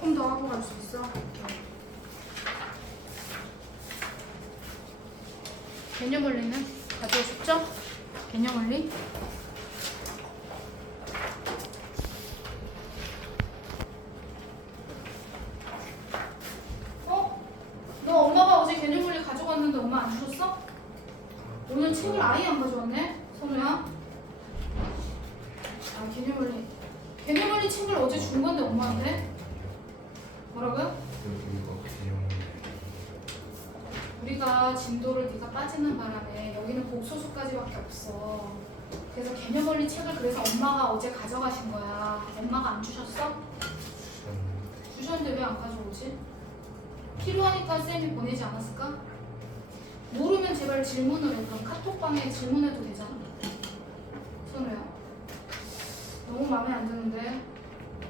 조금 더 하고 갈 수 있어. 개념 원리는 가져오셨죠? 개념 원리. 너 엄마가 어제 개념 원리 가져갔는데 엄마 안 주셨어? 오늘 책을 아예 안 가져왔네? 선우야? 아, 개념 원리. 개념 원리 책을 어제 준 건데 엄마한테? 뭐라고요? 우리가 진도를 네가 빠지는 바람에 여기는 복소수까지밖에 없어. 그래서 개념 원리 책을 그래서 엄마가 어제 가져가신 거야. 엄마가 안 주셨어? 주셨는데 왜 안 가져오지? 필요하니까 쌤이 보내지 않았을까? 모르면 제발 질문을 해. 그럼 카톡방에 질문해도 되잖아. 선우야, 너무 마음에 안 드는데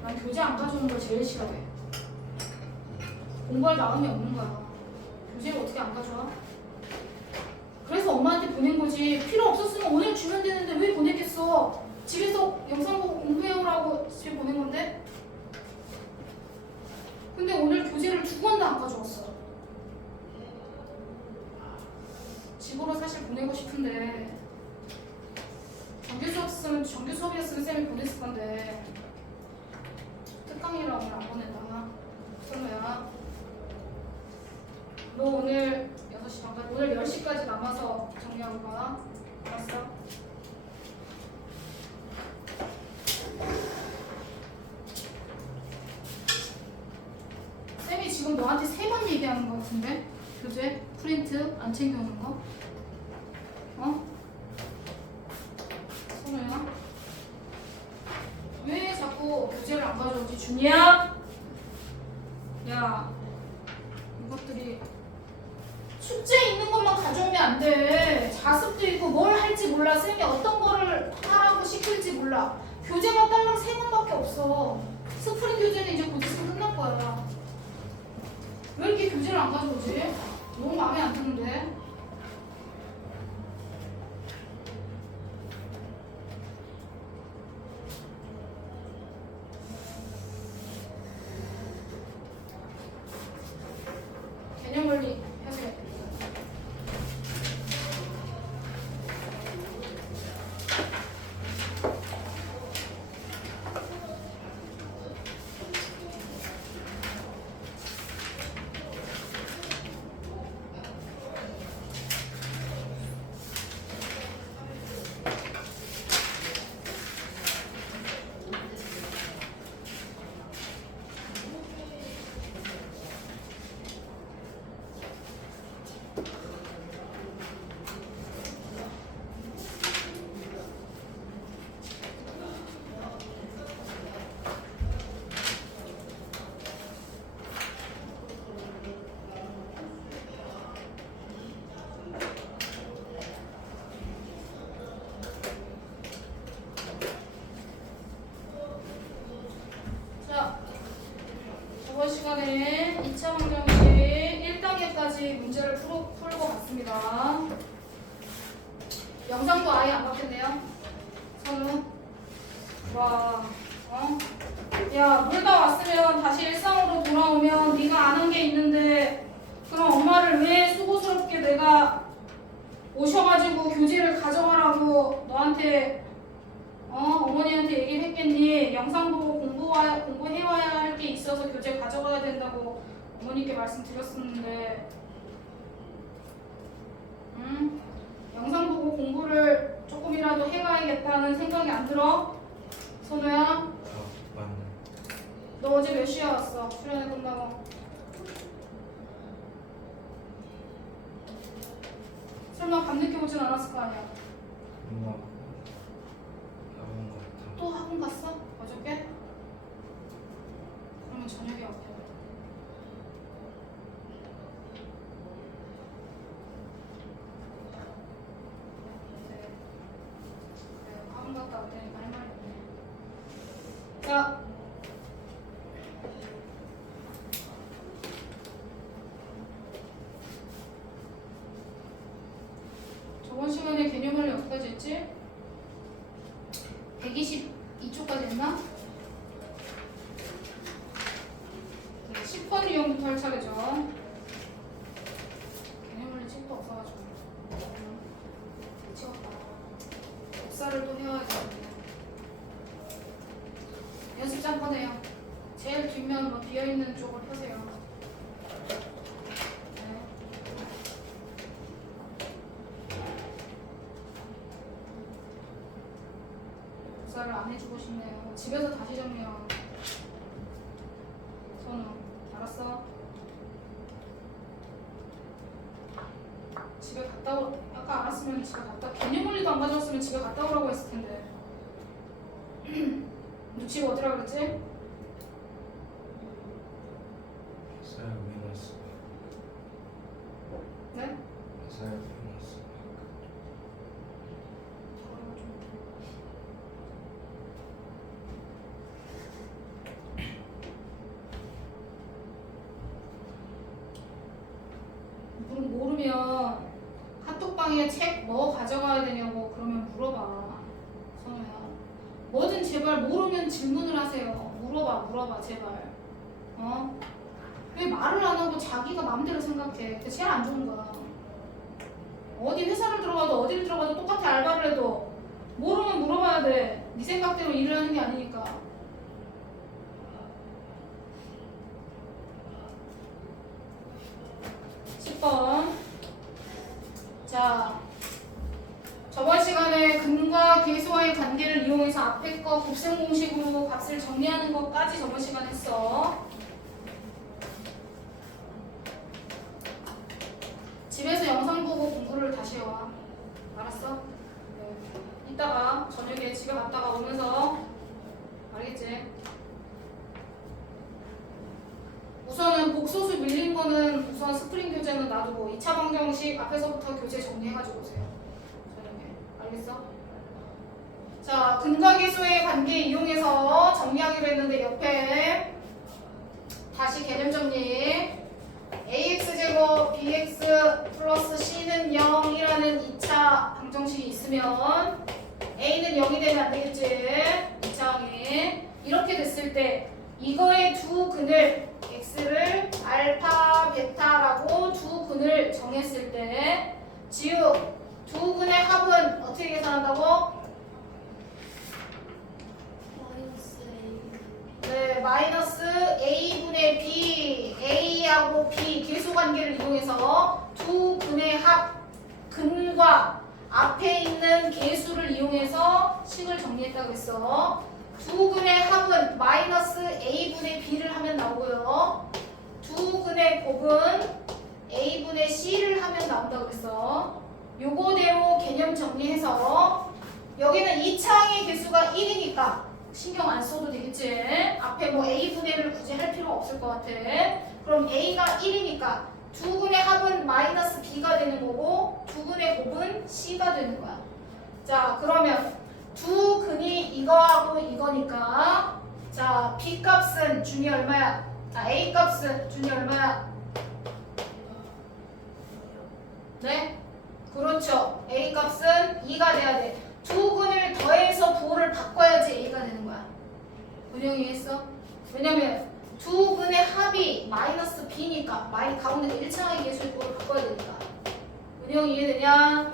난 교재 안 가져오는 걸 제일 싫어해. 공부할 마음이 없는 거야. 교재를 어떻게 안 가져와? 그래서 엄마한테 보낸 거지. 필요 없었으면 오늘 주면 되는데 왜 보냈겠어? 집에서 영상 보고 공부해오라고 집에 보낸 건데? 근데 오늘 교재를 2권도 안 가져왔어. 집으로 사실 보내고 싶은데 정규 수업이었으면 쌤이 보냈을 건데 특강이라 오늘 안 보낸다. 선우야, 너 오늘 6시 반까지, 오늘 10시까지 남아서 정리하고 가. 알았어? 쌤이 지금 너한테 3번 얘기하는 거 같은데? 교재, 프린트 안 챙겨오는 거? 어? 선우야? 왜 자꾸 교재를 안 가져오지? 준이야? 야, 이것들이 숙제 있는 것만 가져오면 안 돼. 자습도 있고 뭘 할지 몰라. 쌤이 어떤 거를 하라고 시킬지 몰라. 교재가 딸랑 3권밖에 없어. 스프링 교재는 이제 곧 있으면 끝날 거야. 왜 이렇게 교재를 안 가져오지? 너무 마음에 안 드는데. 개념 원리 해석해. 이번 시간에 2차 방정식 1단계까지 문제를 풀고 갔습니다. 영상도 아예 안 받겠네요. 선우. 와, 야, 놀다 왔으면 다시 일상으로 돌아오면 네가 아는 게 있는데 그럼 엄마를 왜 수고스럽게 내가 오셔가지고 교재를 가져가라고 너한테 어머니한테 얘기를 했겠니? 영상 보고 공부해와야 할 게 있어서 교재 가져가야 된다고 어머니께 말씀드렸었는데, 영상 보고 공부를 조금이라도 해가야겠다는 생각이 안 들어? 선우야? 너 어제 몇 시에 왔어? 수련회 끝나고. 설마 밤늦게 오진 않았을 거 아니야? 또 학원 갔어? 어저께? 그러면 저녁에 왔겠다. 네, 학원 갔다 왔더니 할 말이 없네. 자, 저번 시간에 개념을 여기까지 했지? 122초까지 했나? 10번 유형부터 할 차례죠. 개념원리 책도 없어가지고 찍었다. 역사를 또 해와야 되는데 연습장 꺼내요. 제일 뒷면 뭐 비어있는 쪽을 펴세요. 네. 역사를 안 해주고 싶네요. 집에서 다시 정리해요. 선우, 알았어? 집에 갔다 오. 아까 알았으면 집에 갔다. 개념원리도 안 가져왔으면 집에 갔다 오라고 했을 텐데. 너 집 어디라 그랬지? 네? 모르면 카톡방에 책 뭐 가져가야 되냐고 그러면 물어봐. 선우야. 뭐든 제발 모르면 질문을 하세요. 물어봐 제발. 어? 왜 말을 안 하고 자기가 마음대로 생각해? 그게 제일 안 좋은 거야. 어디 회사를 들어가도 어디를 들어가도 똑같아. 알바를 해도 모르면 물어봐야 돼. 네 생각대로 일을 하는 게 아니니까. 자, 저번 시간에 근과 계수와의 관계를 이용해서 앞에 거 곱셈 공식으로 값을 정리하는 것까지 저번 시간에 했어. 집에서 영상 보고 공부를 다시 해와. 알았어? 네. 이따가 저녁에 집에 갔다가 오면서 알겠지? 우선은 복소수 밀린 거는 우선 스프링 교재는 놔두고 2차 방정식 앞에서부터 교재 정리해가지고 오세요. 저녁에. 알겠어? 자, 근과 계수의 관계 이용해서 정리하기로 했는데 옆에 다시 개념 정리. ax제곱 bx 플러스 c는 0이라는 2차 방정식이 있으면 a는 0이 되면 안 되겠지? 2차 항이. 이렇게 됐을 때 이거의 두 근을 x를 알파, 베타라고 두 근을 정했을 때 지우 두 근의 합은 어떻게 계산한다고? 네, 마이너스 a분의 b, a하고 b 계수관계를 이용해서 두 근의 합, 근과 앞에 있는 계수를 이용해서 식을 정리했다고 그랬어. 두 근의 합은 마이너스 a분의 b를 하면 나오고요. 두 근의 곱은 a분의 c를 하면 나온다고 그랬어. 요거대로 개념 정리해서 여기는 2차항의 개수가 1이니까 신경 안 써도 되겠지. 앞에 뭐 a분의를 굳이 할 필요 없을 것 같아. 그럼 a가 1이니까 두 근의 합은 마이너스 b가 되는 거고 두 근의 곱은 c가 되는 거야. 자, 그러면 두 근이 이거하고 이거니까 자, b 값은 준이 얼마야? 자, a 값은 준이 얼마야? 네? 그렇죠. a 값은 2가 돼야 돼. 두 근을 더해서 부호를 바꿔야지 a가 되는 거야. 은영이 했어? 왜냐면 두 근의 합이 마이너스 b니까 가운데 1차항의 계수의 부호를 바꿔야 되니까. 은영이 이해되냐?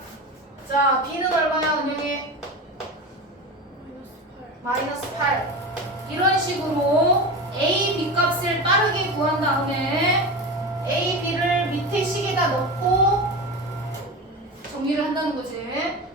자, b는 얼마야 은영이? 마이너스 8. 이런 식으로 a, b 값을 빠르게 구한 다음에 a, b를 밑에 식에다 넣고 정리를 한다는 거지.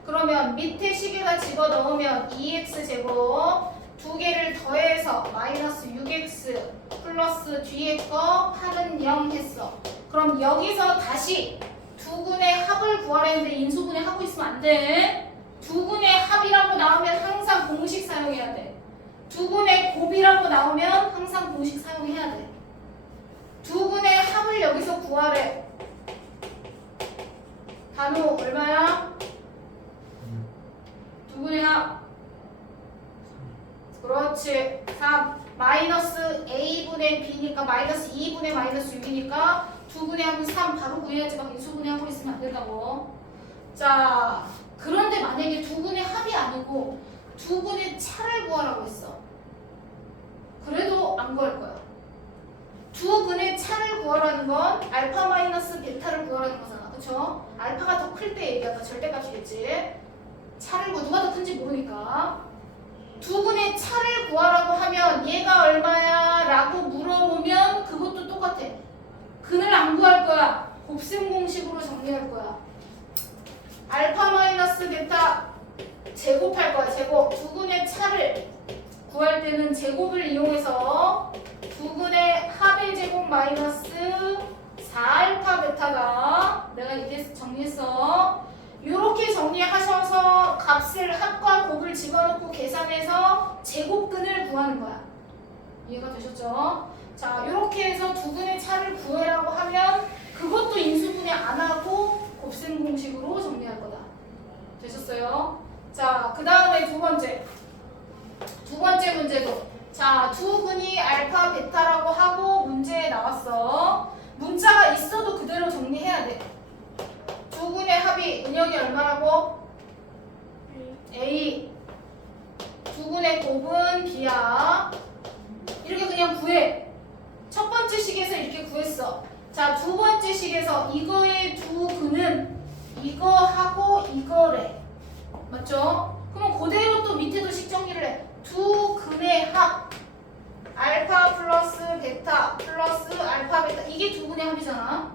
그러면 밑에 식에다 집어넣으면 2x제곱 두 개를 더해서 마이너스 6x 플러스 뒤에 거 8은 0 했어. 그럼 여기서 다시 두 근의 합을 구하려는데 인수분해 하고 있으면 안 돼. 두 근의 합이라고 나오면 항상 공식 사용해야 돼. 두 근의 곱이라고 나오면 항상 공식 사용해야 돼. 두 근의 합을 여기서 구하래. 단호 얼마야? 두 근의 합. 그렇지. 3. 마이너스 a분의 b니까 마이너스 2분의 마이너스 6이니까 두 근의 합은 3. 바로 구해야지 막 인수분해하고 있으면 안 된다고. 자, 그런데 만약에 두 근의 합이 아니고 두 근의 차를 구하라고 했어. 그래도 안 구할 거야. 두 근의 구하라는 건 알파 마이너스 베타를 구하라는 거잖아. 그쵸? 알파가 더 클 때 얘기하다 절대값이겠지. 차를 누가 더 큰지 모르니까. 두 근의 차를 구하라고 하면 얘가 얼마야? 라고 물어보면 그것도 똑같아. 근을 안 구할 거야. 곱셈 공식으로 정리할 거야. 알파 마이너스 베타 제곱할 거야. 제곱. 두 근의 차를 구할 때는 제곱을 이용해서 두 근의 합의 제곱 마이너스 4알파 베타가 내가 이게 정리했어. 이렇게 정리하셔서 값을 합과 곱을 집어넣고 계산해서 제곱근을 구하는 거야. 이해가 되셨죠? 자, 이렇게 해서 두 근의 차를 구해라고 하면 그것도 인수분해 안 하고 곱셈 공식으로 정리할 거다. 되셨어요? 자, 그 다음에 두 번째 문제도 자, 두 근이 알파 베타라고 하고 문제에 나왔어. 문자가 있어도 그대로 정리해야 돼. 두 근의 합이 은영이 얼마라고? A. 두 근의 곱은 B야. 이렇게 그냥 구해. 첫 번째 식에서 이렇게 구했어. 자, 두 번째 식에서 이거의 두 근은 이거하고 이거래. 맞죠? 그럼 그대로 또 밑에도 식 정리를 해. 두 근의 합 알파 플러스 베타 플러스 알파 베타 이게 두 근의 합이잖아.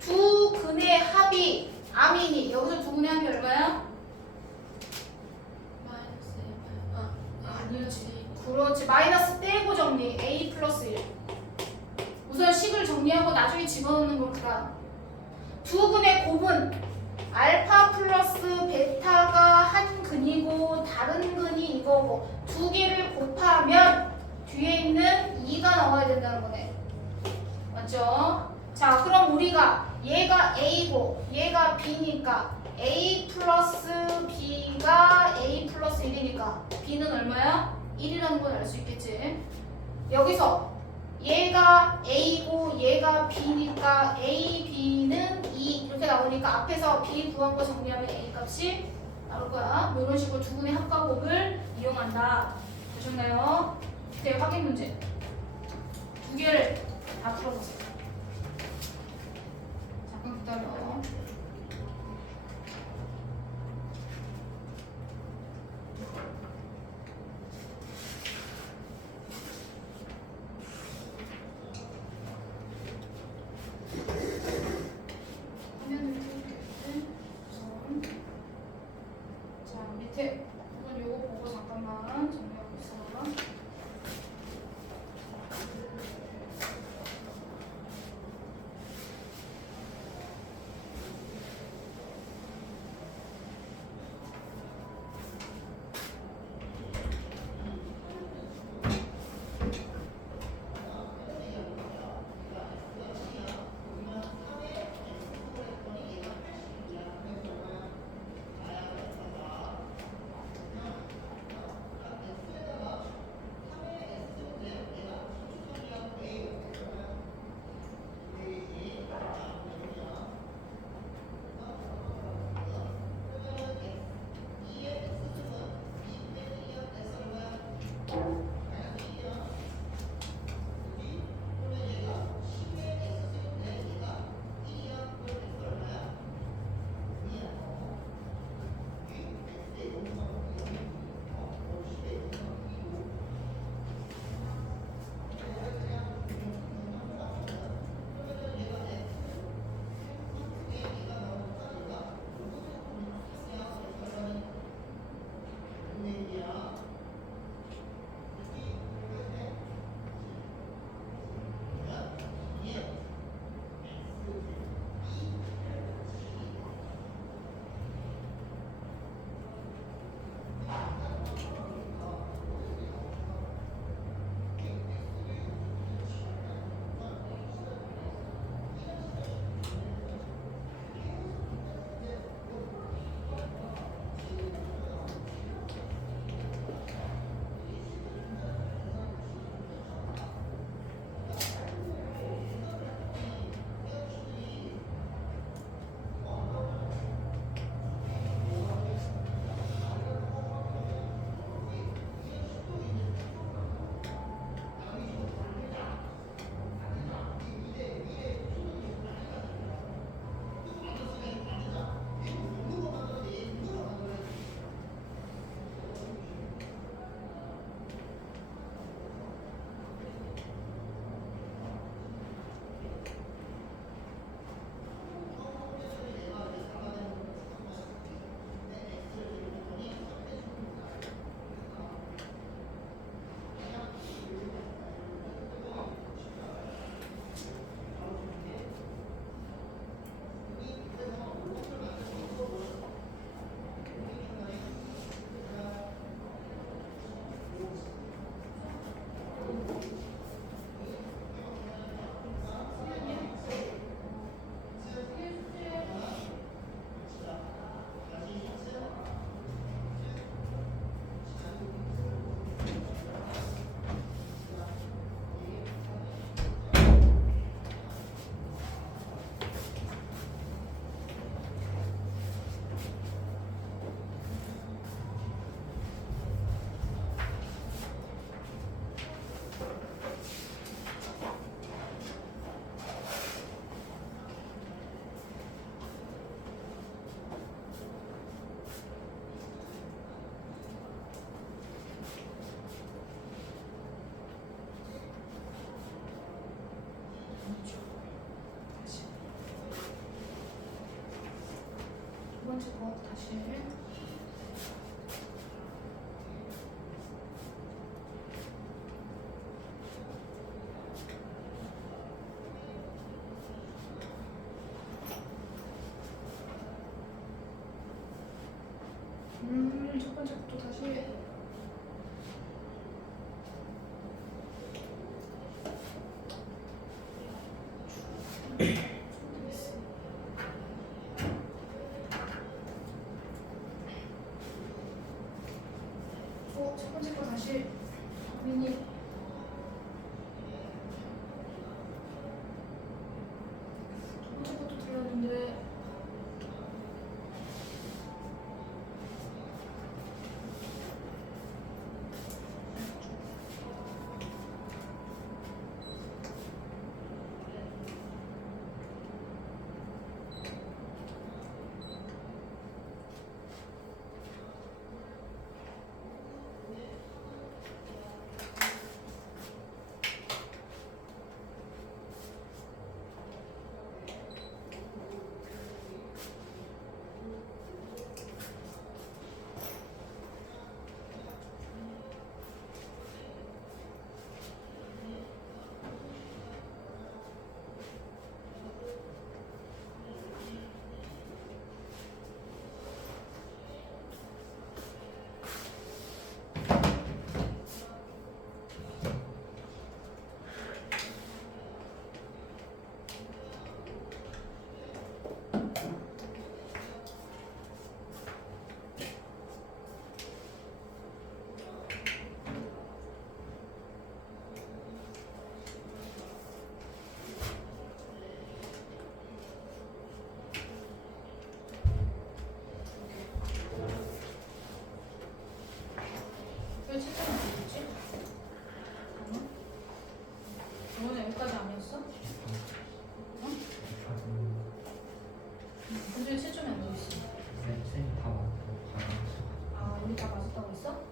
두 근의 합이 아미니 여기서 두 근의 합이 얼마야? 아니지. 그렇지. 마이너스 떼고 정리. A 플러스 1. 우선 식을 정리하고 나중에 집어넣는 거니까. 두 근의 곱은 알파 플러스 베타가 한 근이고 다른 근이 이거고 두 개를 곱하면 뒤에 있는 2가 나와야 된다는 거네. 맞죠? 자, 그럼 우리가 얘가 A고 얘가 B니까 A 플러스 B가 A 플러스 1이니까 B는 얼마야? 1이라는 걸 알 수 있겠지. 여기서 얘가 A고 얘가 B니까 A, B는 2 이렇게 나오니까 앞에서 B 구한 거 정리하면 A 값이 나올 거야. 이런 식으로 두 분의 합과 곱을 이용한다. 되셨나요? 네, 확인 문제. 두 개를 다 풀어보세요. 잠깐 기다려. 화면을 띄울게. 우선. 자, 밑에 이건 요거 보고 잠깐만 정리하고 있어. 번째 거 다시. 첫 번째 것도 다시. 첫 번째 거 다시. 미니. 첫 번째 것도 틀렸는데. 왜 채점이 안 되지? 잠깐만. 저번에 여기까지 아니었어? 응? 근데 왜 채점이 안 돼 있어? 쌤이 다 맞고 아, 우리 다 맞았다고 했어?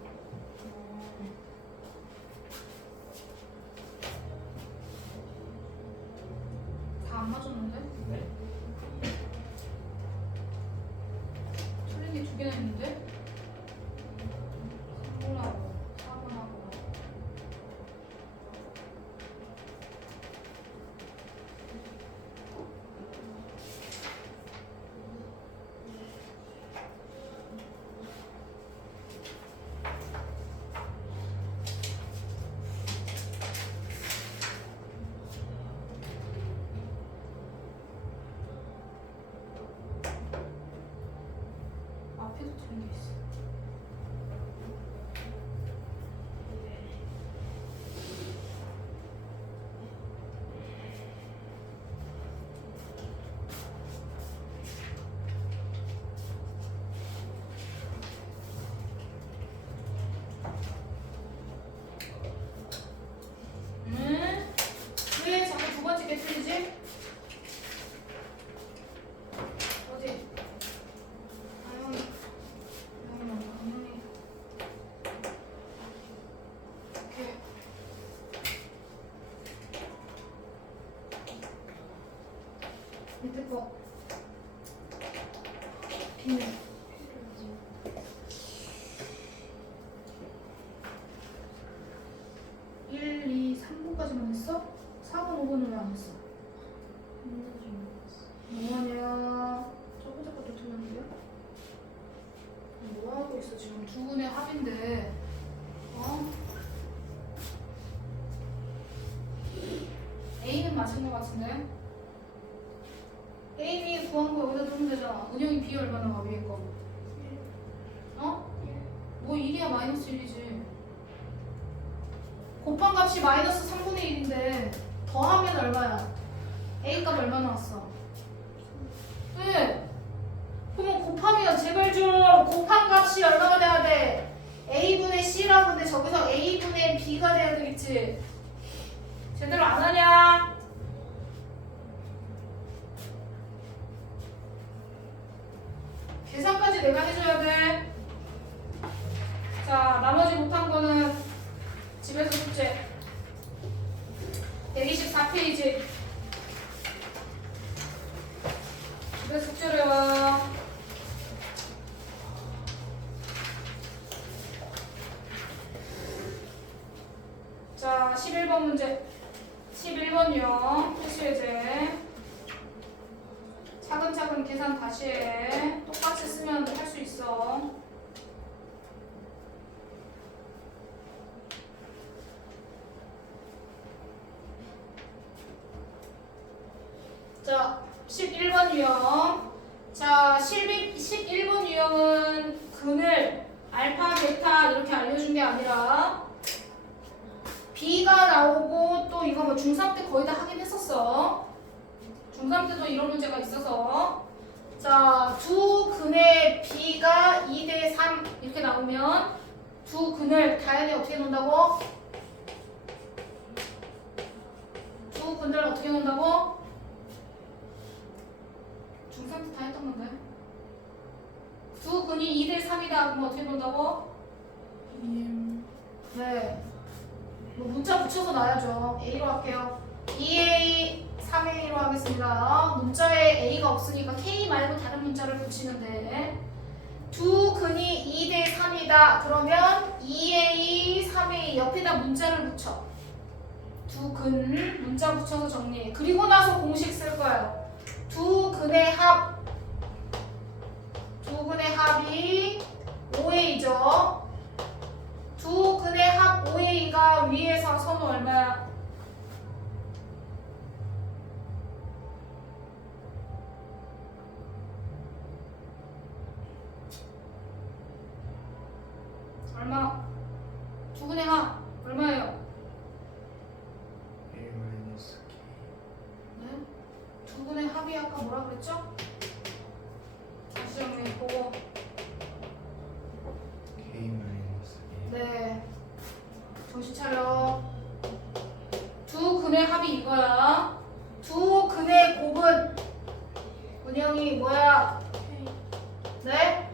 다 안 맞았는데? 네? 틀린 게 두 개나 있는데? 3번하고 4번하고 앞에도 틀린 게 있어. 왜 자꾸 두 번째 게 틀리지? 어디? 아영이 이렇게 밑에 거 비밀 1, 2, 3번까지만 했어? 4번, 5번은 왜 안 했어? 뭐하냐? 저 번째 것도 틀렸는데요? 뭐 하고 있어 지금? 두 분의 합인데 어? A는 맞은 것 같은데? A, B 구한 거 여기다 넣으면 되잖아. 은영이 B 얼마나 와 위에 거? 어? 뭐 1이야 마이너스 1이지. 곱한 값이 마이너스 3분의 1인데 더하면 얼마야? A 값 얼마 나왔어? 왜? 그러면 곱하면 제발 좀 곱한 값이 얼마가 돼야 돼? A분의 C라고 하는데 저기서 A분의 B가 돼야 되겠지? 제대로 안 하냐? 계산까지 내가 해줘야 돼. 자, 나머지 못한 거는 집에서 숙제. 124페이지. 집에서 숙제를 해와. 문제 11번 유형 필수예제. 차근차근 계산 다시 해. 똑같이 쓰면 할 수 있어. 자, 11번 유형. 자, 11번 유형은 근을 알파, 베타 이렇게 알려준 게 아니라 B가 나오고 또 이거 뭐 중3 때 거의 다 하긴 했었어. 중3 때도 이런 문제가 있어서 자, 두 근의 B가 2대 3 이렇게 나오면 두 근을 다연히 어떻게 놓는다고? 두 근을 어떻게 놓는다고? 중3 때 다 했던 건데. 두 근이 2대 3이다 그러면 어떻게 놓는다고? 네. 뭐 문자 붙여서 놔야죠. A로 할게요. 2A, 3A로 하겠습니다. 문자에 A가 없으니까 K 말고 다른 문자를 붙이면 돼. 두 근이 2대 3이다. 그러면 2A, 3A 옆에다 문자를 붙여. 두 근 문자 붙여서 정리해. 그리고 나서 공식 쓸 거예요. 두 근의 합이 5A죠. 두 근의 합 5A가 위에서 선우 얼마야? 얼마? 두 근의 합 얼마예요? A 마이너스 K. 네? 두 근의 합이 아까 뭐라 그랬죠? 다시 정리해보고. K 마이너스 A. 네. 정신 차려. 두 근의 합이 이거야. 두 근의 곱은 은영이 뭐야? 네?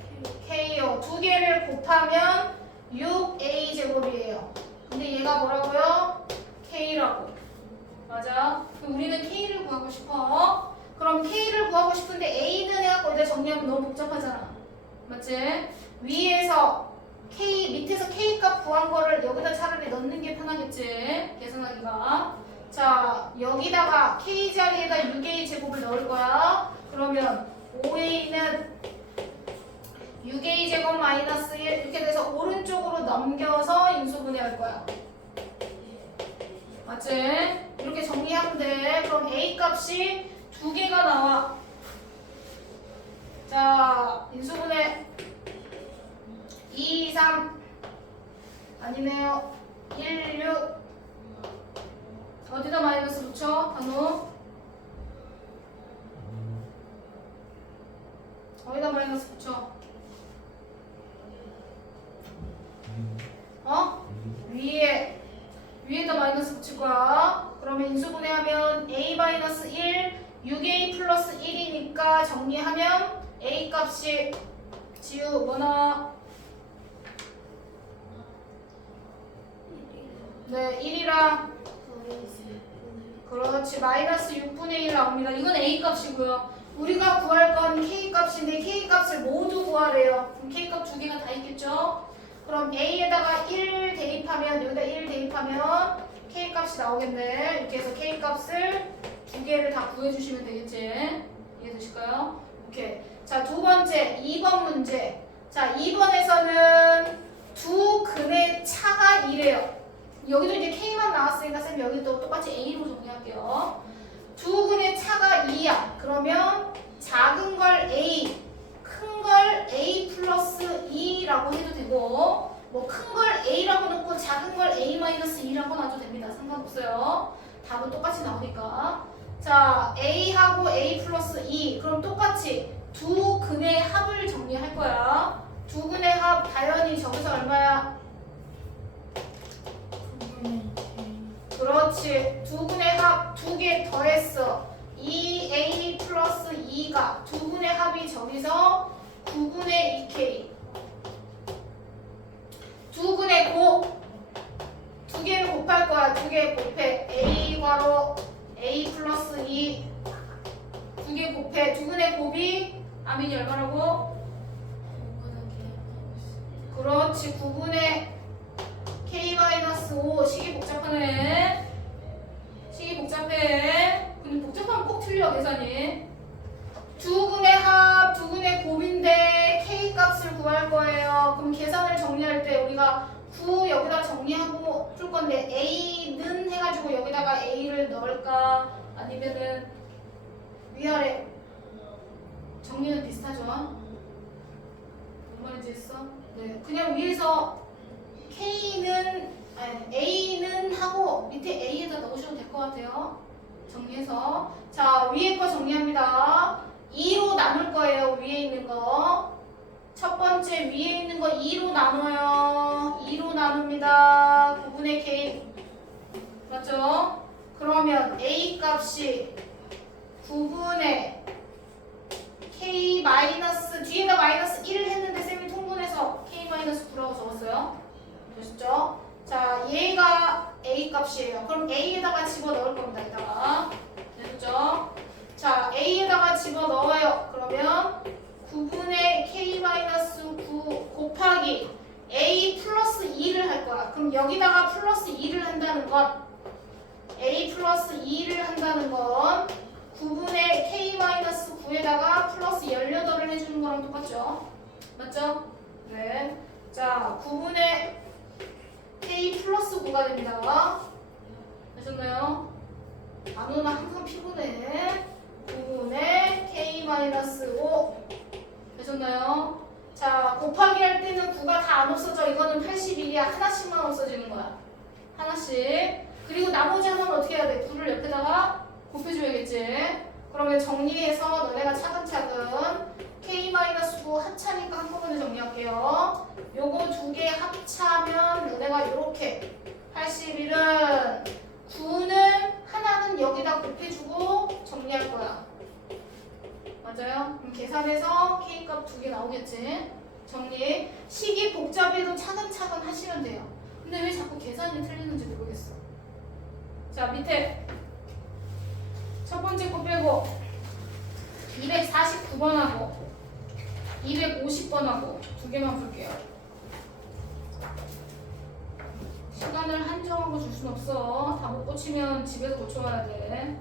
K요. 두 개를 곱하면 6A 제곱이에요. 근데 얘가 뭐라고요? K라고. 맞아. 그럼 우리는 K를 구하고 싶어. 그럼 K를 구하고 싶은데 A는 해갖고 여기다 정리하면 너무 복잡하잖아. 맞지? 위에서 K, 밑에서 K 값 구한 거를 여기다 차라리 넣는 게 편하겠지. 계산하기가. 자, 여기다가 K 자리에다 6A 제곱을 넣을 거야. 그러면 5A는 6A 제곱 마이너스 1 이렇게 돼서 오른쪽으로 넘겨서 인수분해할 거야. 맞지? 이렇게 정리하면 돼. 그럼 A 값이 두 개가 나와. 자, 인수분해 2, 3 아니네요. 1, 6 어디다 마이너스 붙여? 단우 어디다 마이너스 붙여? 위에다 마이너스 붙일 거야. 그러면 인수분해하면 A 마이너스 1 6A 플러스 1이니까 정리하면 A 값이 지우 뭐 나와? 네, 1이랑 그렇지 마이너스 6분의 1 나옵니다. 이건 A 값이고요. 우리가 구할 건 K 값인데 K 값을 모두 구하래요. 그럼 K 값 두 개가 다 있겠죠? 그럼 A에다가 1 대입하면 여기다 1 대입하면 K 값이 나오겠네. 이렇게 해서 K 값을 두 개를 다 구해주시면 되겠지? 이해되실까요? 오케이. 자, 두 번째 2번 문제. 자, 2번에서는 두 근의 차가 2래요. 여기도 이제 K만 나왔으니까 쌤 여기도 똑같이 A로 정리할게요. 두 근의 차가 2야. 그러면 작은 걸 A, 큰 걸 A 플러스 2라고 해도 되고 뭐 큰 걸 A라고 넣고 작은 걸 A 마이너스 2라고 놔도 됩니다. 상관없어요. 답은 똑같이 나오니까. 자, A하고 A 플러스 2 그럼 똑같이 두 근의 합을 정리할 거야. 두 근의 합 당연히 저기서 얼마야? 그렇지. 두 근의 합 두 개 더했어. 2A 플러스 2가 두 근의 합이 저기서 9분의 2K. 두 근의 곱. 두 개를 곱할 거야. 두 개 곱해. A 괄호 A 플러스 2. 두 개 곱해. 두 근의 곱이 아민이 얼마라고? 그렇지. 9분의 K-5 식이 복잡하네. 복잡해. 근데 복잡하면 꼭 틀려 계산이. 두 근의 합, 두 근의 곱인데 K 값을 구할 거예요. 그럼 계산을 정리할 때 우리가 9 여기다 정리하고 풀 건데 A는 해가지고 여기다가 A를 넣을까? 아니면은 위아래 정리는 비슷하죠? 뭔 말인지 했어? 네, 그냥 위에서 K는 아니, A는 하고 밑에 A에다 넣으셔도 될 것 같아요. 정리해서 자 위에 거 정리합니다. 2로 나눌 거예요. 위에 있는 거. 첫 번째 위에 있는 거 2로 나눠요. 2로 나눕니다. 9분의 K 맞죠? 그러면 A 값이 9분의 K 마이너스 뒤에다 마이너스 1을 했는데 쌤이 통분해서 K 마이너스 9라고 적었어요. 되셨죠? 자 얘가 A 값이에요. 그럼 A에다가 집어넣을 겁니다. 이따가 되셨죠? 자 A에다가 집어넣어요. 그러면 9분의 K-9 곱하기 A 플러스 2를 할 거야. 그럼 여기다가 플러스 2를 한다는 건 A 플러스 2를 한다는 건 9분의 K-9에다가 플러스 18을 해주는 거랑 똑같죠? 맞죠? 네. 자 9분의 K 플러스 9가 됩니다. 되셨나요? 안 오면 항상 피곤해. 9분의 K-5 되셨나요? 자 곱하기 할 때는 9가 다 안 없어져. 이거는 81이야. 하나씩만 없어지는 거야. 하나씩. 그리고 나머지 하나는 어떻게 해야 돼? 9를 옆에다가 곱해줘야겠지. 그러면 정리해서 너네가 차근차근 K-9 합차니까 한꺼번에 정리할게요. 요거 두 개 합차면 너네가 이렇게 81은 9는 하나는 여기다 곱해주고 정리할 거야. 맞아요? 그럼 계산해서 K값 두 개 나오겠지? 정리. 식이 복잡해도 차근차근 하시면 돼요. 근데 왜 자꾸 계산이 틀리는지 모르겠어. 자 밑에 첫 번째 거 빼고 249번하고 250번하고 두 개만 볼게요. 시간을 한정하고 줄 순 없어. 다 못 고치면 집에서 고쳐와야 돼.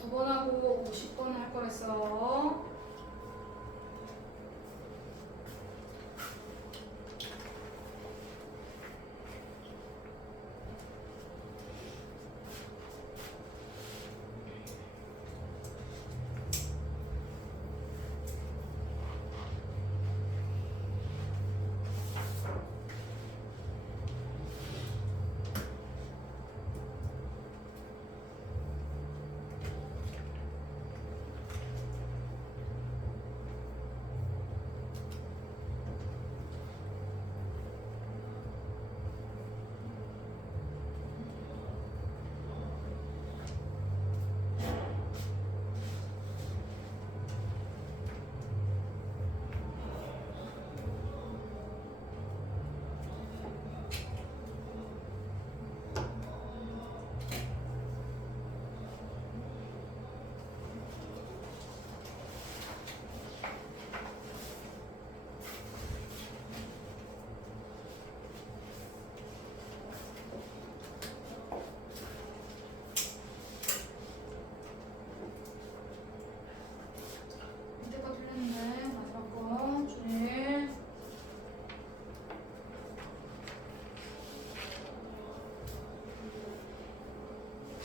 두 번 하고 50번 할 거랬어.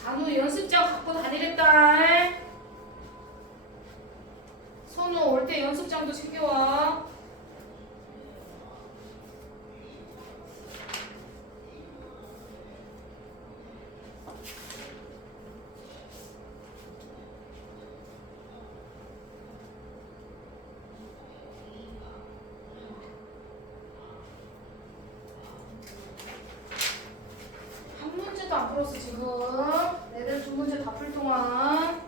단우 연습장 갖고 다니랬다. 선우 올 때 연습장도 챙겨와. 한 문제도 안 풀었어 지금. 애들 두 문제 다 풀 동안.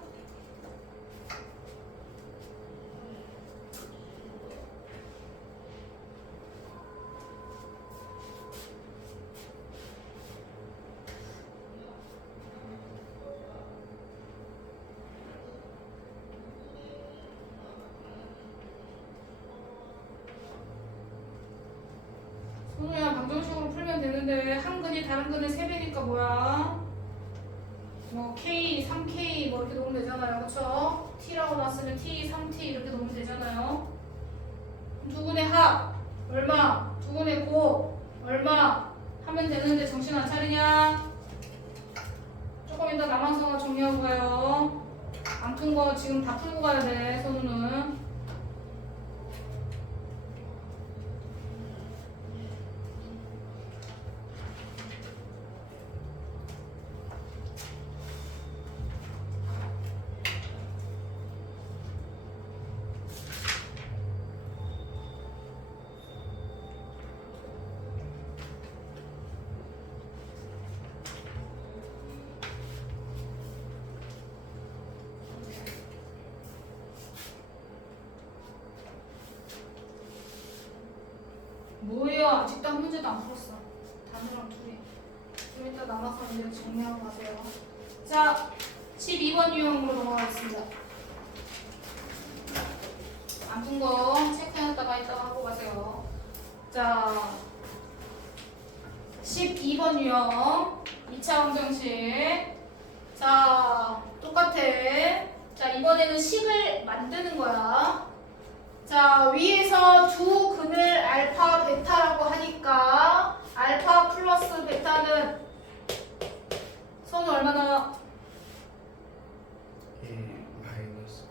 선우야 방정식으로 풀면 되는데 한 근이 다른 근의 3배니까 뭐야? 뭐 K, 3K 뭐 이렇게 놓으면 되잖아요. 그쵸? T라고 놨으면 T, 3T 이렇게 놓으면 되잖아요. 두 근의 합 얼마? 두 근의 곱 얼마? 하면 되는데 정신 안 차리냐? 조금 이따 남아서 정리하고 가요. 안 푼 거 지금 다 풀고 가야 돼 선우는. 뭐예요? 아직도 한 문제도 안 풀었어. 단우랑 둘이. 좀 이따 남아서 이제 정리하고 가세요. 자, 12번 유형으로 넘어가겠습니다. 안 푼 거 체크해놨다가 이따가 하고 가세요. 자, 12번 유형 2차 방정식. 자, 똑같아. 자, 이번에는 식을 만드는 거야. 자, 위에서 두 근을 알파, 베타라고 하니까 알파 플러스 베타는 선우 얼마 나와? 마이너스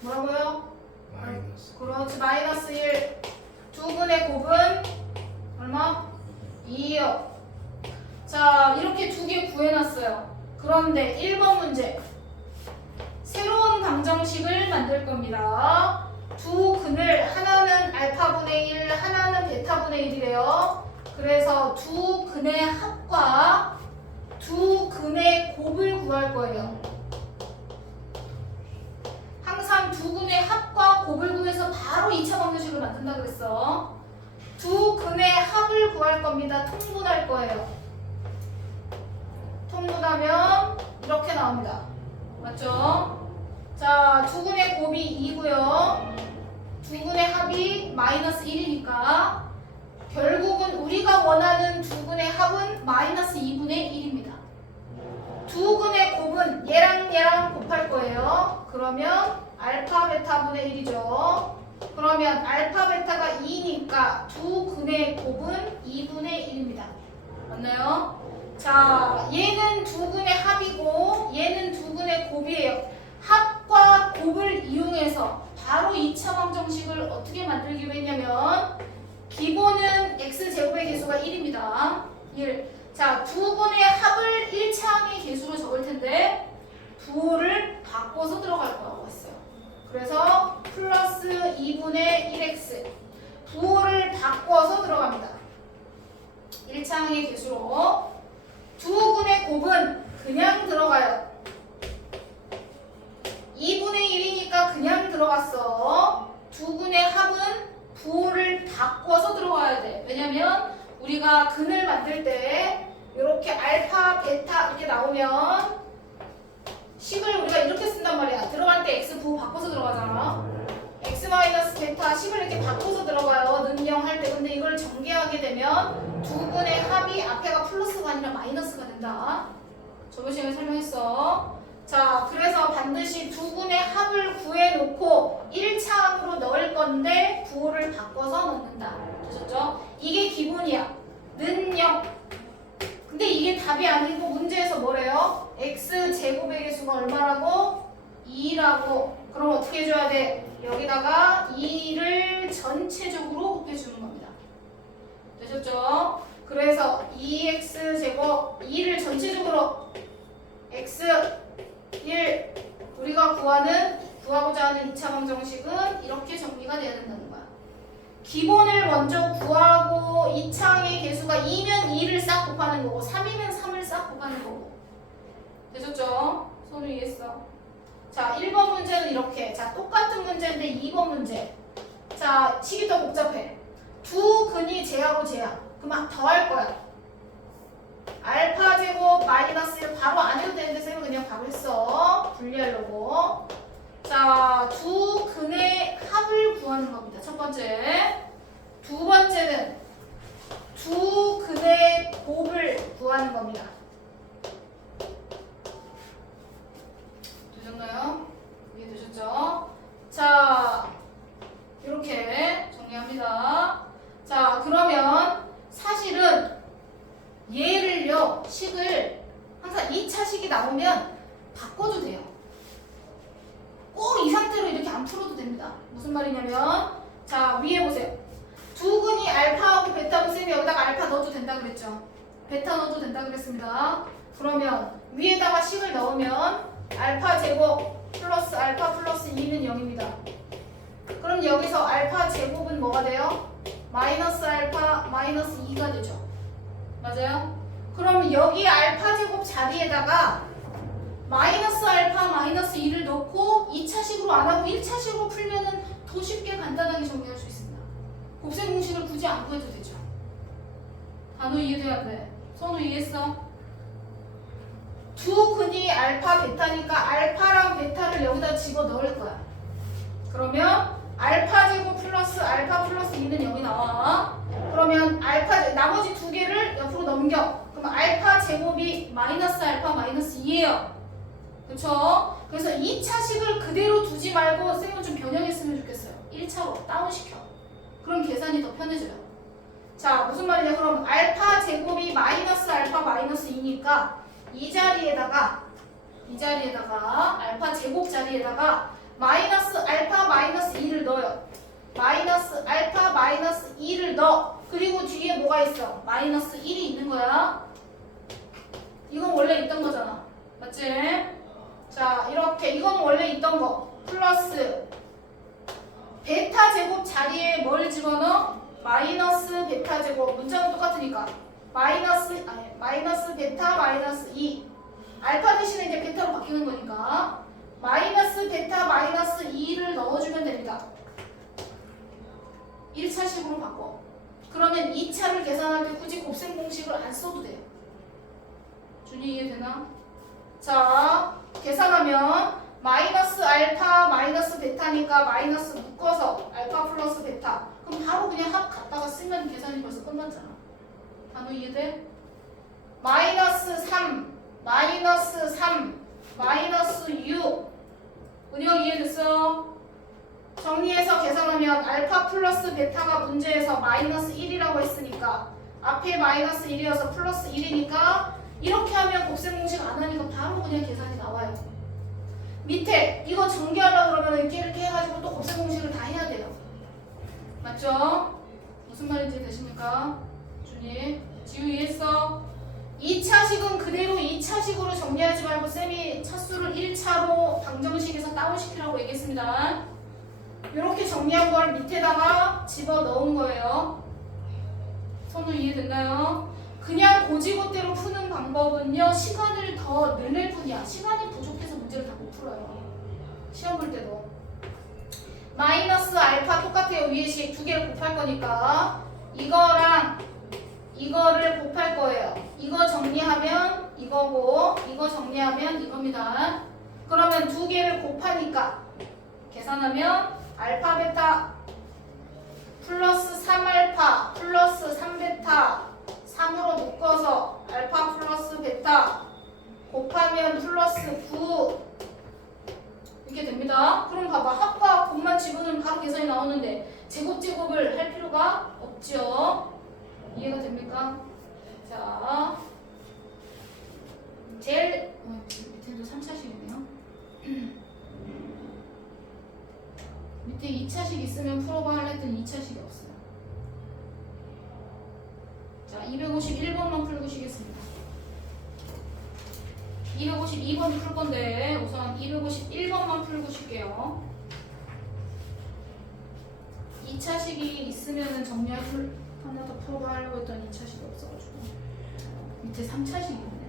1. 뭐라고요? 마이너스 그렇지, 마이너스 1. 두 근의 곱은 얼마? 2요. 자, 이렇게 두 개 구해놨어요. 그런데 1번 문제. 새로운 방정식을 만들 겁니다. 두 근을 하나는 알파분의 1, 하나는 베타분의 1이래요. 그래서 두 근의 합과 두 근의 곱을 구할 거예요. 항상 두 근의 합과 곱을 구해서 바로 2차 방정식을 만든다 그랬어. 두 근의 합을 구할 겁니다. 통분할 거예요. 통분하면 이렇게 나옵니다. 맞죠? 자, 두 근의 곱이 2고요. 두 근의 합이 마이너스 1이니까 결국은 우리가 원하는 두 근의 합은 마이너스 2분의 1입니다. 두 근의 곱은 얘랑 얘랑 곱할 거예요. 그러면 알파 베타분의 1이죠. 그러면 알파 베타가 2니까 두 근의 곱은 2분의 1입니다. 맞나요? 자, 얘는 두 근의 합이고 얘는 두 근의 곱이에요. 합과 곱을 이용해서 바로 2차 방정식을 어떻게 만들기로 했냐면 기본은 x제곱의 개수가 1입니다. 1. 자, 두 분의 합을 1차항의 개수로 적을 텐데 부호를 바꿔서 들어갈 거라고 했어요. 그래서 플러스 2분의 1x 부호를 바꿔서 들어갑니다. 1차항의 개수로. 두 분의 곱은 그냥 들어가요. 2분의 1이니까 그냥 들어갔어. 두 근의 합은 부호를 바꿔서 들어가야 돼. 왜냐면 우리가 근을 만들 때 이렇게 알파, 베타 이렇게 나오면 식을 우리가 이렇게 쓴단 말이야. 들어갈 때 x 부호 바꿔서 들어가잖아. x 마이너스 베타 식을 이렇게 바꿔서 들어가요. 는영 할 때. 근데 이걸 전개하게 되면 두 근의 합이 앞에가 플러스가 아니라 마이너스가 된다. 저번 시간에 설명했어. 자, 그래서 반드시 두 근의 합을 구해놓고 1차항으로 넣을 건데 부호를 바꿔서 넣는다. 되셨죠? 이게 기본이야. 는 0. 근데 이게 답이 아니고 문제에서 뭐래요? x제곱의 개수가 얼마라고? 2라고. 그럼 어떻게 해줘야 돼? 여기다가 2를 전체적으로 곱해주는 겁니다. 되셨죠? 그래서 2x제곱 2를 전체적으로 x 1 우리가 구하고자 하는 2차 방정식은 이렇게 정리가 돼야 된다는 거야. 기본을 먼저 구하고 2차의 개수가 2면 2를 싹 곱하는 거고 3이면 3을 싹 곱하는 거고. 되셨죠? 손을 이해했어. 자, 1번 문제는 이렇게. 자, 똑같은 문제인데 2번 문제. 자, 식이 더 복잡해. 두 근이 제하고 제야. 그럼 더 할 거야. 알파 제곱 마이너스 1 바로 안 해도 되는데 쌤은 그냥 바로 했어. 분리하려고. 자, 두 근의 합을 구하는 겁니다. 첫 번째. 두 번째는 두 근의 곱을 구하는 겁니다. 되셨나요? 이해되셨죠? 자, 이렇게 정리합니다. 자, 그러면 사실은 얘를요, 식을 항상 2차 식이 나오면 바꿔도 돼요. 꼭 이 상태로 이렇게 안 풀어도 됩니다. 무슨 말이냐면, 자, 위에 보세요. 두 근이 알파하고 베타고 쌤이 여기다가 알파 넣어도 된다 그랬죠? 베타 넣어도 된다 그랬습니다. 그러면 위에다가 식을 넣으면 알파 제곱 플러스 알파 플러스 2는 0입니다. 그럼 여기서 알파 제곱은 뭐가 돼요? 마이너스 알파 마이너스 2가 되죠. 맞아요? 그럼 여기 알파 제곱 자리에다가 마이너스 알파 마이너스 2를 넣고 2차식으로 안 하고 1차식으로 풀면은 더 쉽게 간단하게 정리할 수 있습니다. 곱셈 공식을 굳이 안 구해도 되죠. 단어 이해돼야 돼. 선우 이해했어? 두 근이 알파 베타니까 알파랑 베타를 여기다 집어 넣을 거야. 그러면 알파 제곱 플러스 알파 플러스 2는 0이 나와. 그러면 알파 나머지 두 개를 옆으로 넘겨. 그럼 알파 제곱이 마이너스 알파 마이너스 2예요. 그쵸? 그래서 2차식을 그대로 두지 말고 쌤은 좀 변형했으면 좋겠어요. 1차로 다운시켜. 그럼 계산이 더 편해져요. 자, 무슨 말이냐? 그럼 알파 제곱이 마이너스 알파 마이너스 2니까 이 자리에다가 알파 제곱 자리에다가 마이너스 알파 마이너스 2를 넣어요. 마이너스 알파 마이너스 2를 넣어. 그리고 뒤에 뭐가 있어? 마이너스 1이 있는 거야. 이건 원래 있던 거잖아. 맞지? 자, 이렇게 이건 원래 있던 거. 플러스 베타 제곱 자리에 뭘 집어넣어? 마이너스 베타 제곱. 문자는 똑같으니까. 마이너스 베타 마이너스 2. 알파 대신에 이제 베타로 바뀌는 거니까. 마이너스 베타 마이너스 2를 넣어주면 됩니다. 1차식으로 바꿔. 그러면 2차를 계산할 때 굳이 곱셈 공식을 안 써도 돼요. 준이 이해되나? 자, 계산하면 마이너스 알파 마이너스 베타니까 마이너스 묶어서 알파 플러스 베타. 그럼 바로 그냥 합 갖다가 쓰면 계산이 벌써 끝났잖아. 단어 이해돼? 마이너스 3, 마이너스 3, 마이너스 6. 은영 이해됐어? 정리해서 계산하면 알파 플러스 베타가 문제에서 마이너스 1이라고 했으니까 앞에 마이너스 1이어서 플러스 1이니까 이렇게 하면 곱셈 공식 안 하니까 바로 그냥 계산이 나와요. 밑에 이거 전개하려고 그러면 이렇게 해가지고 또 곱셈 공식을 다 해야 돼요. 맞죠? 무슨 말인지 되십니까? 준이 지우 이해했어? 2차식은 그대로 2차식으로 정리하지 말고 쌤이 차수를 1차로 방정식에서 다운시키라고 얘기했습니다. 이렇게 정리한 걸 밑에다가 집어넣은 거예요. 선우 이해됐나요? 그냥 고지고대로 푸는 방법은요, 시간을 더 늘릴 뿐이야. 시간이 부족해서 문제를 다 못 풀어요. 시험 볼 때도. 마이너스 알파 똑같아요. 위에 식 두 개를 곱할 거니까 이거랑 이거를 곱할 거예요. 이거 정리하면 이거고 이거 정리하면 이겁니다. 그러면 두 개를 곱하니까 계산하면 알파 베타 플러스 3알파 플러스 3베타 3으로 묶어서 알파 플러스 베타 곱하면 플러스 9 이렇게 됩니다. 그럼 봐봐. 합과 곱만 집어넣으면 바로 계산이 나오는데 제곱을 할 필요가 없죠. 이해가 됩니까? 자, 제일 밑에도 3차식이네요. 밑에 2차식 있으면 풀어봐 하려 했더니 2차식이 없어요. 자, 251번만 풀고 쉬겠습니다. 252번 풀 건데 우선 251번만 풀고 쉴게요. 2차식이 있으면은 정리할 하나 더 풀어봐 하려고 했더니 2차식이 없어가지고 밑에 3차식이 있네.